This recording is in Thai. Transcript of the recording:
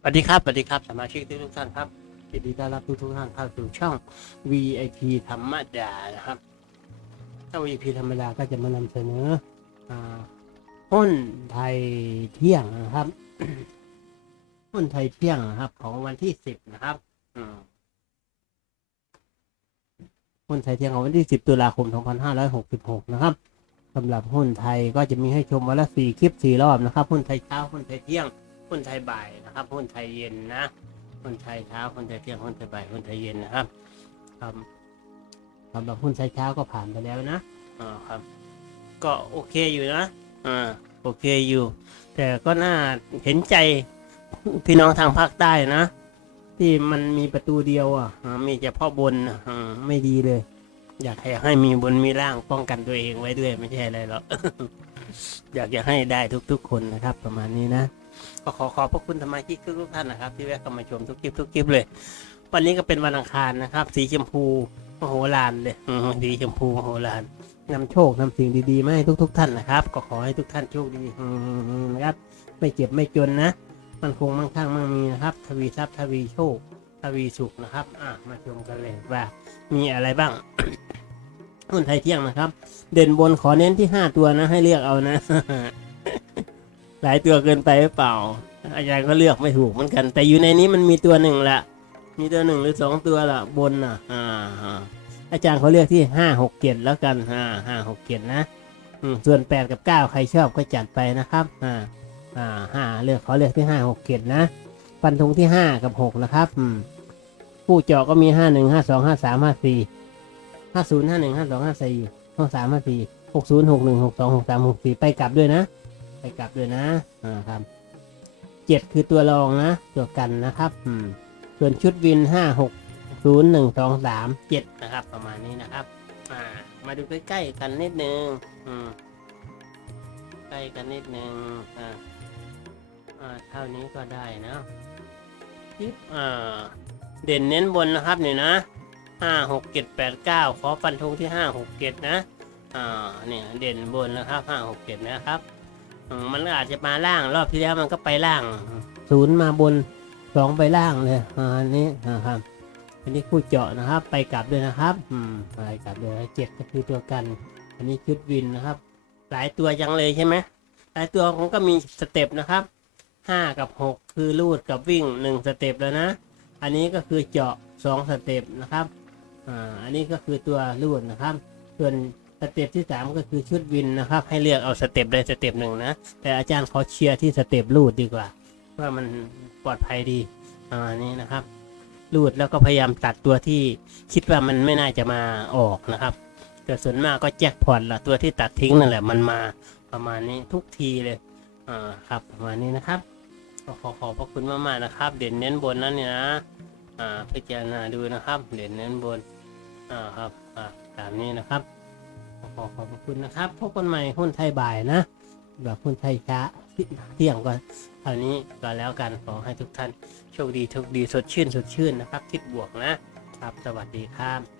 สวัสดีครับ สวัสดีครับ สมาชิกทุกท่านครับยินดีต้อนรับทุกทุกท่านเข้าสู่ช่อง VIP ธรรมดานะครับ ถ้า VIP ธรรมดาก็จะมานำเสนออาหุ้นไทยเที่ยงนะครับหุ้นไทยเที่ยงนะครับ ของวันที่สิบนะครับหุ้นไทยเที่ยงของวันที่สิบตุลาคมสองพันห้าร้อยหกสิบหกนะครับสำหรับหุ้นไทยก็จะมีให้ชมวันละสี่คลิปสี่รอบนะครับหุ้นไทยเช้าหุ้นไทยเที่ยง หุ้นไทยบ่ายนะครับหุ้นไทยเย็นนะหุ้นไทยเช้าหุ้นไทยเที่ยงหุ้นไทยบ่ายหุ้นไทยเย็นนะครับครับสำหรับหุ้นไทยเช้าก็ผ่านไปแล้วนะอ่าครับ ก็โอเคอยู่นะอ่าโอเคอยู่ แต่ก็น่าเห็นใจพี่น้องทางภาคใต้นะ ที่มันมีประตูเดียวอะมีเฉพาะบนอะอ่าไม่ดีเลย อยากให้ให้มีบนมีล่างป้องกันตัวเองไว้ด้วยไม่ใช่อะไรหรอกอยากจะให้ได้ทุกๆคนนะครับ ประมาณนี้นะ ก็ขอขอบพระคุณสมาชิกทุกๆท่านนะครับ ที่แวะเข้ามาชมทุกคลิปทุกคลิปเลย วันนี้ก็เป็นวันอังคารนะครับ สีชมพูมโหฬารเลยอืมสีชมพูมโหฬารนำโชคนำสิ่งดีๆมาให้ทุก ๆ ท่านนะครับ ก็ขอให้ทุกท่านโชคดีอืมนะครับ ไม่เจ็บไม่จนนะ มันคงมั่งคั่งมั่งมีนะครับ ทวีทรัพย์ทวีโชค ทวีสุขนะครับ อะมาชมกันเลยว่ามีอะไรบ้าง หุ้นไทยเที่ยงนะครับ เด่นบนขอเน้นที่ห้าตัวนะ ให้เลือกเอานะ หลายตัวเกินไปหรือเปล่า อาจารย์ก็เลือกไม่ถูกเหมือนกัน แต่อยู่ในนี้มันมีตัวหนึ่งละ มีตัวหนึ่งหรือสองตัวละบนอะอ่าอาจารย์เขาเลือกที่ห้าหกเกียรแล้วกันอ่าห้าหกเกียรนะส่วนแปดกับเก้าใครชอบก็จัดไปนะครับอ่าอ่าห้าเลือกเขาเลือกที่ห้าหกเกียรนะฟันธงที่ห้ากับหกนะครับอืมผู้เจาะก็มีห้าหนึ่งห้าสองห้าสามห้าสี่ห้าศูนย์ห้าหนึ่งห้าสองห้าสี่ห้าสามห้าสี่หกศูนย์หกหนึ่งหกสองหกสามหกสี่ไปกลับด้วยนะ ไปกลับด้วยนะอ่าครับเจ็ดคือตัวรองนะ ตัวกันนะครับอืมส่วนชุดวินห้าหกศูนย์หนึ่งสองสามเจ็ดนะครับ ประมาณนี้นะครับ อ่า มาดูใกล้ๆกันนิดนึงอืมใกล้กันนิดนึงอ่าอ่าเท่านี้ก็ได้นะจิ๊บอ่าเด่นเน้นบนนะครับเนี่ยนะห้าหกเจ็ดแปดเก้าขอฟันธงที่ห้าหกเจ็ดนะอ่าเนี่ยเด่นบนนะครับห้าหกเจ็ดนะครับ อืมมันอาจจะมาล่างรอบที่แล้วมันก็ไปล่างศูนย์มาบนสองไปล่างเลยอาอันนี้นะครับ อันนี้คู่เจาะนะครับ ไปกลับด้วยนะครับ อืมไปกลับด้วยเจ็ดก็คือตัวกัน อันนี้ชุดวินนะครับ หลายตัวจังเลยใช่ไหมหลายตัวของก็มีสเต็ปนะครับห้ากับหกคือลูดกับวิ่งหนึ่งสเต็ปแล้วนะ อันนี้ก็คือเจาะสองสเต็ปนะครับ อ่า อันนี้ก็คือตัวลูดนะครับ ส่วน สเต็ปที่สามก็คือชุดวินนะครับ ให้เลือกเอาสเต็ปใดสเต็ปหนึ่งนะ แต่อาจารย์ขอเชียร์ที่สเต็ปลูดดีกว่า ว่ามันปลอดภัยดีอ่านี้นะครับลูดแล้วก็พยายามตัดตัวที่คิดว่ามันไม่น่าจะมาออกนะครับ แต่ส่วนมากก็แจ็คพอตละตัวที่ตัดทิ้งนั่นแหละมันมาประมาณนี้ทุกทีเลยอ่าครับประมาณนี้นะครับขอขอบพระคุณมากๆนะครับ เด่นเน้นบนนั้นเนี่ยนะอ่าพิจารณาดูนะครับ เด่นเน้นบนอ่าครับอ่าตามนี้นะครับ อขอบพระคุณนะครับ พบกันใหม่หุ้นไทยบ่ายนะ แบบหุ้นไทยช้าเที่ยงก่อนเท่านี้ก็แล้วกันขอให้ทุกท่านโชคดีโชคดีสดชื่นสดชื่นนะครับ คิดบวกนะครับ สวัสดีครับ